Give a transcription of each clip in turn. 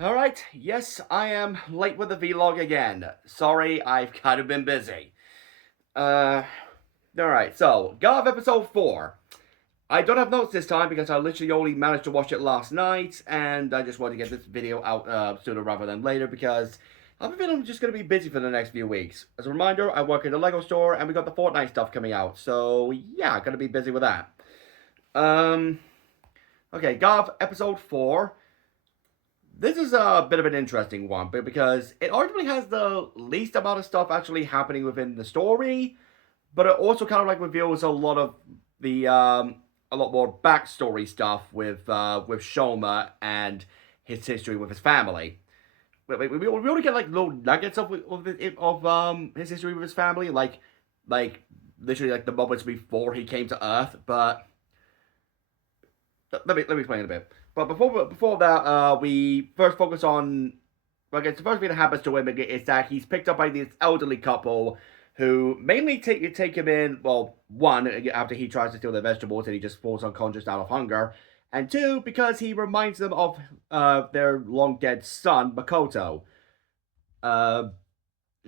Alright, yes, I am late with the vlog again. Sorry, I've kind of been busy. Uh, alright, so, Gavv episode 4. I don't have notes this time because I literally only managed to watch it last night, and I just wanted to get this video out sooner rather than later because I have a feeling I'm just going to be busy for the next few weeks. As a reminder, I work in the Lego store, and we got the Fortnite stuff coming out, so yeah, going to be busy with that. Um, okay, Gavv episode 4. This is a bit of an interesting one, but because it arguably has the least amount of stuff actually happening within the story, but it also kind of like reveals a lot of the a lot more backstory stuff with Shoma and his history with his family. We only get like little nuggets of his history with his family, like literally like the moments before he came to Earth. But let me explain a bit. But before that, we first focus on. Well, I guess the first thing that happens to him is that he's picked up by this elderly couple who mainly take him in. Well, one, after he tries to steal their vegetables and he just falls unconscious out of hunger, and two, because he reminds them of their long dead son Makoto. Uh,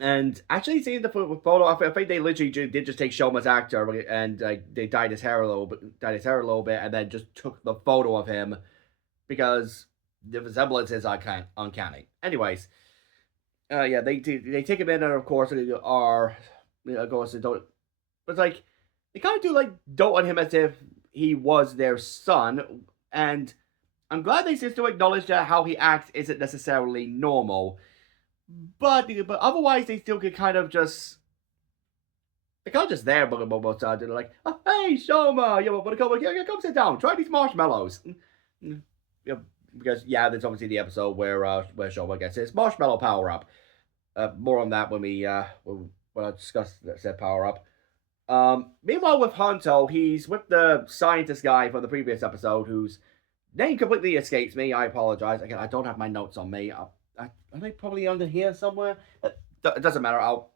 and actually, seeing the photo, I think they literally did just take Shoma's actor and they dyed his hair a little bit, and then just took the photo of him because the resemblance is uncanny. Anyways, yeah, they take him in, and of course they are, of course they don't. It's like they kind of do like dote on him as if he was their son, and I'm glad they still acknowledge that how he acts isn't necessarily normal, but otherwise they still get kind of just. They're kind of just there, but most they're like, oh, "Hey, Shoma, you want to come? Yeah, come sit down. Try these marshmallows." Yeah, because yeah, there's obviously the episode where Shoma gets his marshmallow power up. More on that when I discuss said power up. Meanwhile, with Hanto, he's with the scientist guy from the previous episode, whose name completely escapes me. I apologize. Again, I don't have my notes on me. Are they probably under here somewhere? It doesn't matter. I'll,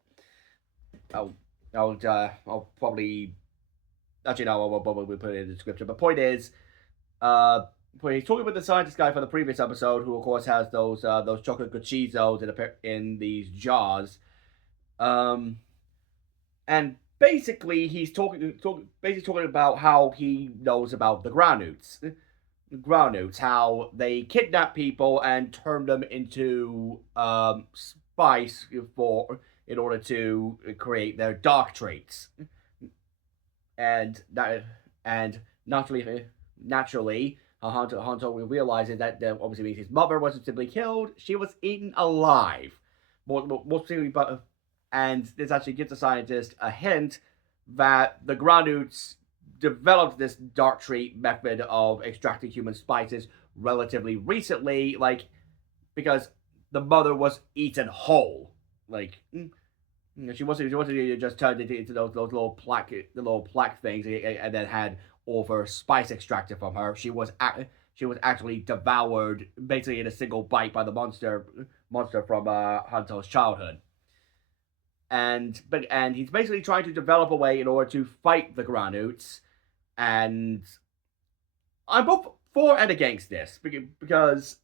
I'll probably actually no. I'll probably put it in the description. But point is, when he's talking with the scientist guy from the previous episode, who of course has those chocolate guachizos in these jars, um, and basically he's talking about how he knows about the Granutes, how they kidnap people and turn them into spice for in order to create their dark traits, and naturally, Hanto realizes that obviously means his mother wasn't simply killed; she was eaten alive. More specifically, and this actually gives the scientist a hint that the Granutes developed this dark trait method of extracting human spices relatively recently, like because the mother was eaten whole, like. She wasn't just turned into those little plaque things, and then had all of her spice extracted from her. She was actually devoured basically in a single bite by the monster from Hanto's childhood. And he's basically trying to develop a way in order to fight the Granutes, and I'm both for and against this because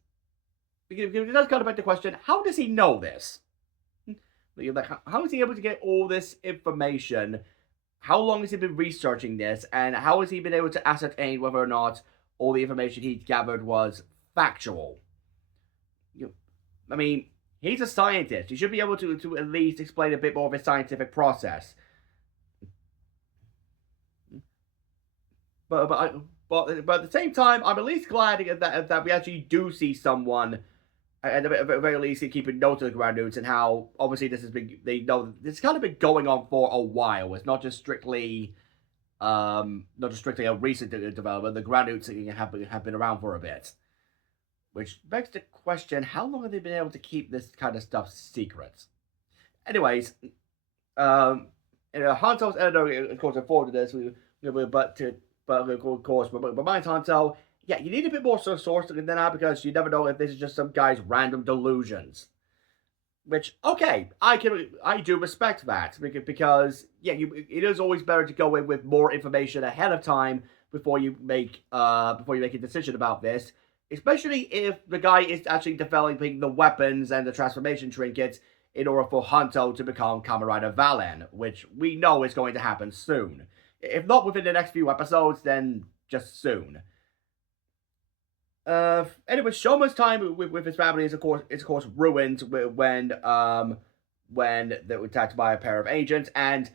it does kind of beg the question: how does he know this? Like, how is he able to get all this information? How long has he been researching this? And how has he been able to ascertain whether or not all the information he gathered was factual? I mean, he's a scientist. He should be able to at least explain a bit more of his scientific process. But at the same time, I'm at least glad that we actually do see someone at the very least keeping notes of the Granutes and how obviously this has been they know this kind of been going on for a while. It's not just strictly a recent development. The Granutes have been around for a bit, which begs the question: how long have they been able to keep this kind of stuff secret? Anyways, Hanto's editor, of course, informed this. But of course, reminds Hanto, yeah, you need a bit more source than that because you never know if this is just some guy's random delusions. Which, okay, I do respect that because yeah, it is always better to go in with more information ahead of time before you make a decision about this. especially if the guy is actually developing the weapons and the transformation trinkets in order for Hunto to become Kamen Rider Valen, which we know is going to happen soon. If not within the next few episodes, then just soon. Anyway, Shoma's time with his family is of course ruined when they were attacked by a pair of agents. And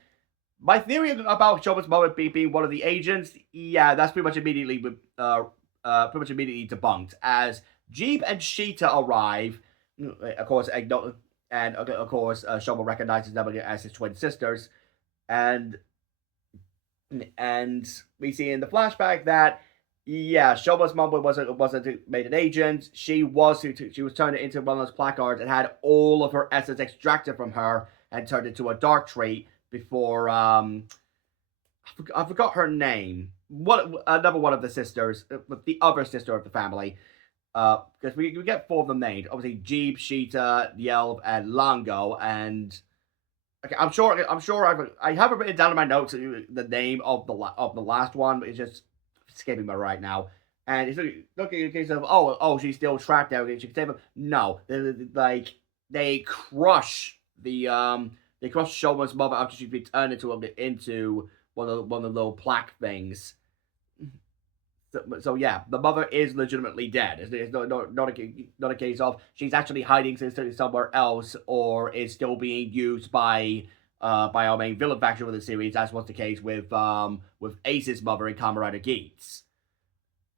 my theory about Shoma's mother being one of the agents, yeah, that's pretty much immediately debunked as Jeep and Sheeta arrive. Of course, Shoma recognizes them as his twin sisters, and we see in the flashback that yeah, Shoma's mom wasn't made an agent. She was turned into one of those placards and had all of her essence extracted from her and turned into a dark trait before I forgot her name. What another one of the sisters, the other sister of the family, because we get four of them named. Obviously, Jeep, Sheeta, Yelp, and Longo. And okay, I'm sure I have it written down in my notes the name of the last one, but it's just escaping me right now. And it's looking in case of she's still trapped there. She can save him. No, they crush they crush Shoma's mother after she's been turned into one of the little plaque things. So yeah, the mother is legitimately dead. It's not a case of she's actually hiding somewhere else or is still being used by our main villain faction of the series, as was the case with Ace's mother in Kamen Rider Geats.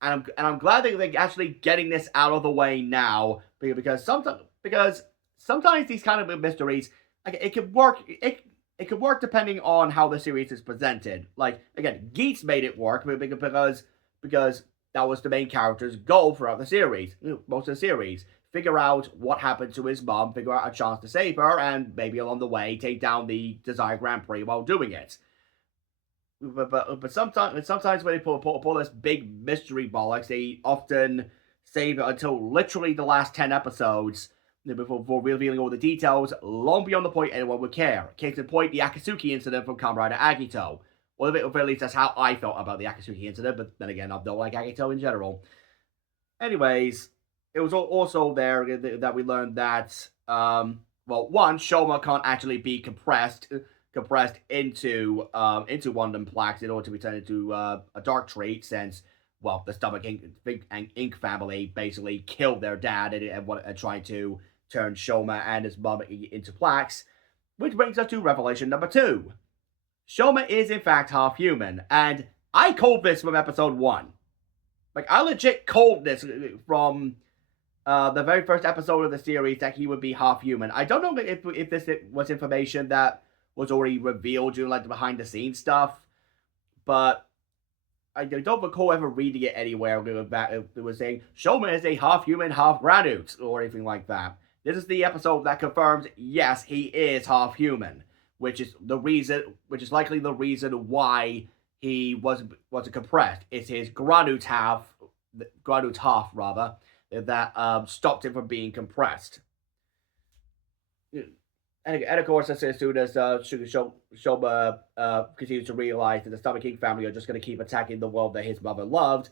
And I'm glad that they're actually getting this out of the way now, because sometimes these kind of mysteries, it could work. It could work depending on how the series is presented. Like again, Geats made it work because that was the main character's goal throughout the series, most of the series. Figure out what happened to his mom, figure out a chance to save her, and maybe along the way take down the Desire Grand Prix while doing it. But sometimes when they pull this big mystery bollocks, they often save it until literally the last 10 episodes before revealing all the details, long beyond the point anyone would care. Case in point, the Akatsuki incident from Kamen Rider Agito. Well, at least that's how I felt about the Akatsuki incident, but then again, I don't like Agito in general. Anyways, it was also there that we learned that, one, Shoma can't actually be compressed into one of them plaques in order to be turned into a dark trait, since, well, the Stomach Ink family basically killed their dad and trying to turn Shoma and his mom into plaques, which brings us to revelation number 2. Shoma is in fact half human, and I called this from episode 1. Like, I legit called this from the very first episode of the series that he would be half human. I don't know if this was information that was already revealed during like the behind the scenes stuff, but I don't recall ever reading it anywhere it was saying Shoma is a half human, half granite, or anything like that. This is the episode that confirms, yes, he is half human, which is likely the reason why he wasn't compressed. It's his granite half rather, that stopped him from being compressed. And of course, as soon as Shoma continues to realize that the Stomach King family are just going to keep attacking the world that his mother loved,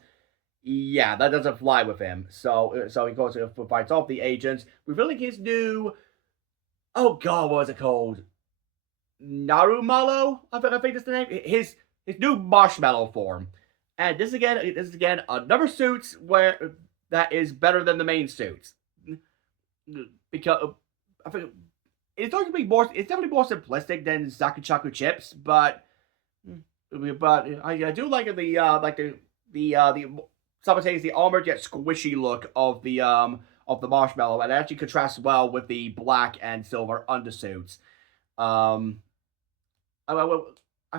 yeah, that doesn't fly with him. So he goes to fight off the agents, revealing his new, oh god, what was it called? Narumalo, I think that's the name. His new marshmallow form, and this is again another suit that is better than the main suits, because I think it's going to be more. It's definitely more simplistic than Zakuchaku chips, but I do like the simultaneously armored yet squishy look of the marshmallow, and it actually contrasts well with the black and silver undersuits. I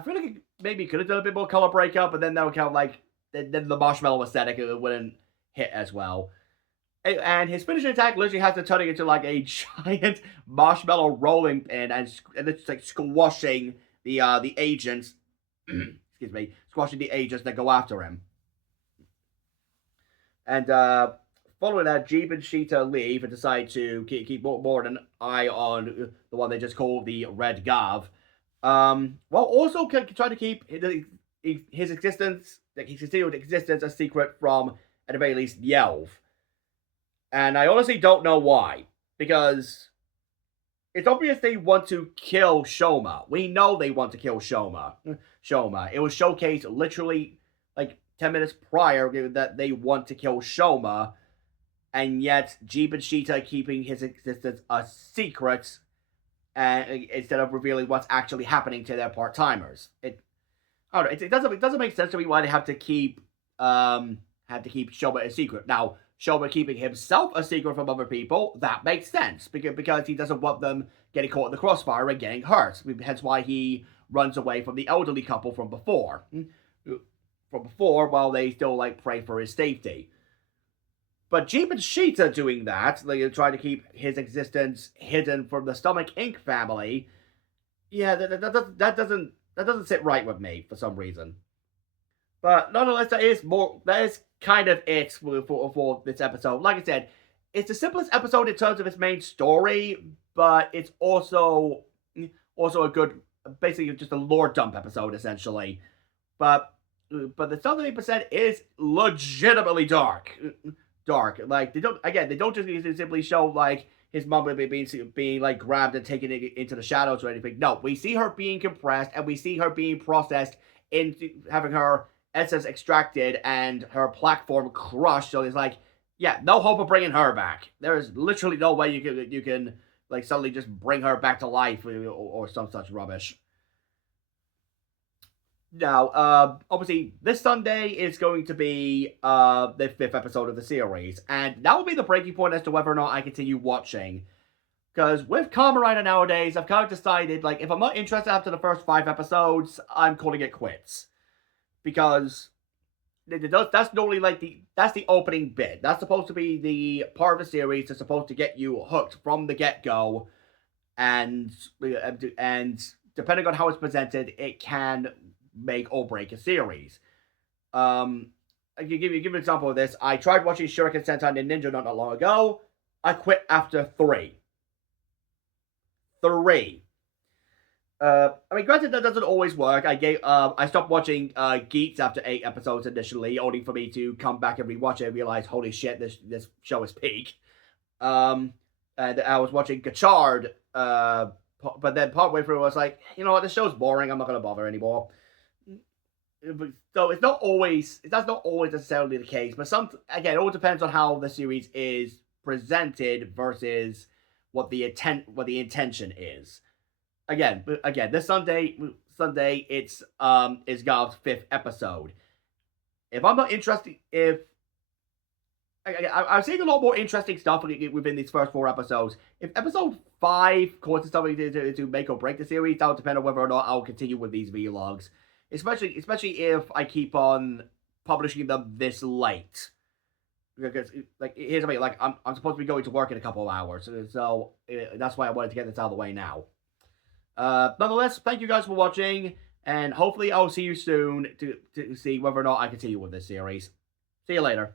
feel like it maybe could have done a bit more color breakup, but then that would kind of like then the marshmallow aesthetic wouldn't hit as well. And his finishing attack literally has to turn it into like a giant marshmallow rolling pin, and it's like squashing the agents. Excuse me, squashing the agents that go after him. And following that, Jeep and Sheeta leave and decide to keep more an eye on the one they just call the Red Gavv. While also trying to keep his existence, his continued existence, a secret from, at the very least, Yelv. And I honestly don't know why. Because it's obvious they want to kill Shoma. We know they want to kill Shoma. Shoma. It was showcased literally like 10 minutes prior that they want to kill Shoma, and yet Jeep and Sheeta are keeping his existence a secret instead of revealing what's actually happening to their part timers. I don't know. It doesn't make sense to me why they have to keep Shoma a secret. Now, Shoma keeping himself a secret from other people, that makes sense because he doesn't want them getting caught in the crossfire and getting hurt. Hence why he runs away from the elderly couple from before. While they still like pray for his safety. But Jeep and Sheeta doing that, like trying to keep his existence hidden from the Stomach Inc. family, yeah, that doesn't sit right with me for some reason. But nonetheless, that is kind of it for this episode. Like I said, it's the simplest episode in terms of its main story, but it's also a good, basically just a lore dump episode essentially. But the 78% is legitimately dark. Like they don't just simply show like his mom being like grabbed and taken into the shadows or anything. No, we see her being compressed and we see her being processed into having her essence extracted and her platform crushed. So it's like, yeah, no hope of bringing her back. There is literally no way you can like suddenly just bring her back to life or some such rubbish. Now, obviously, this Sunday is going to be the 5th episode of the series, and that will be the breaking point as to whether or not I continue watching. Because with Kamen Rider nowadays, I've kind of decided, like, if I'm not interested after the first 5 episodes, I'm calling it quits. Because that's normally like that's the opening bit. That's supposed to be the part of the series that's supposed to get you hooked from the get-go, and depending on how it's presented, it can make or break a series. I can give you an example of this. I tried watching Shuriken Sentai Ninja not that long ago. I quit after 3. 3. I mean, granted, that doesn't always work. I stopped watching Geeks after 8 episodes initially, only for me to come back and rewatch it and realize, holy shit, this show is peak. And I was watching Gachard, but then partway through, I was like, you know what, this show's boring. I'm not gonna bother anymore. So that's not always necessarily the case. But again, it all depends on how the series is presented versus what the intention is. Again, this Sunday it's is Gavv's 5th episode. If I'm not interested, if I'm seeing a lot more interesting stuff within these first 4 episodes. If episode 5 causes something to make or break the series, that will depend on whether or not I'll continue with these vlogs. Especially if I keep on publishing them this late. Because like here's the thing, like I'm supposed to be going to work in a couple of hours, so that's why I wanted to get this out of the way now. Nonetheless, thank you guys for watching, and hopefully I'll see you soon to see whether or not I continue with this series. See you later.